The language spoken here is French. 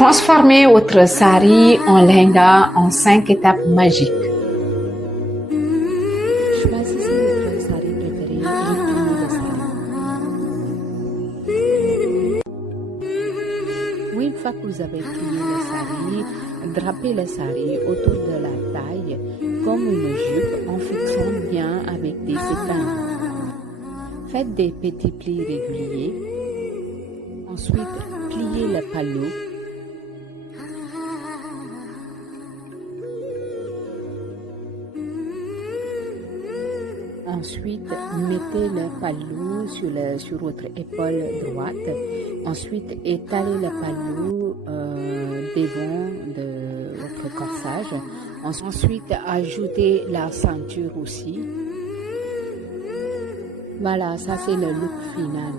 Transformez votre sari en lehenga en 5 étapes magiques. Choisissez votre sari préféré et pliez le sari. Une fois que vous avez plié le sari, drapez le sari autour de la taille comme une jupe en fixant bien avec des épingles. Faites des petits plis réguliers. Ensuite, pliez le palou. Ensuite, mettez le palou sur votre épaule droite. Ensuite, étalez le palou devant de votre corsage. Ensuite, ajoutez la ceinture aussi. Voilà, ça c'est le look final.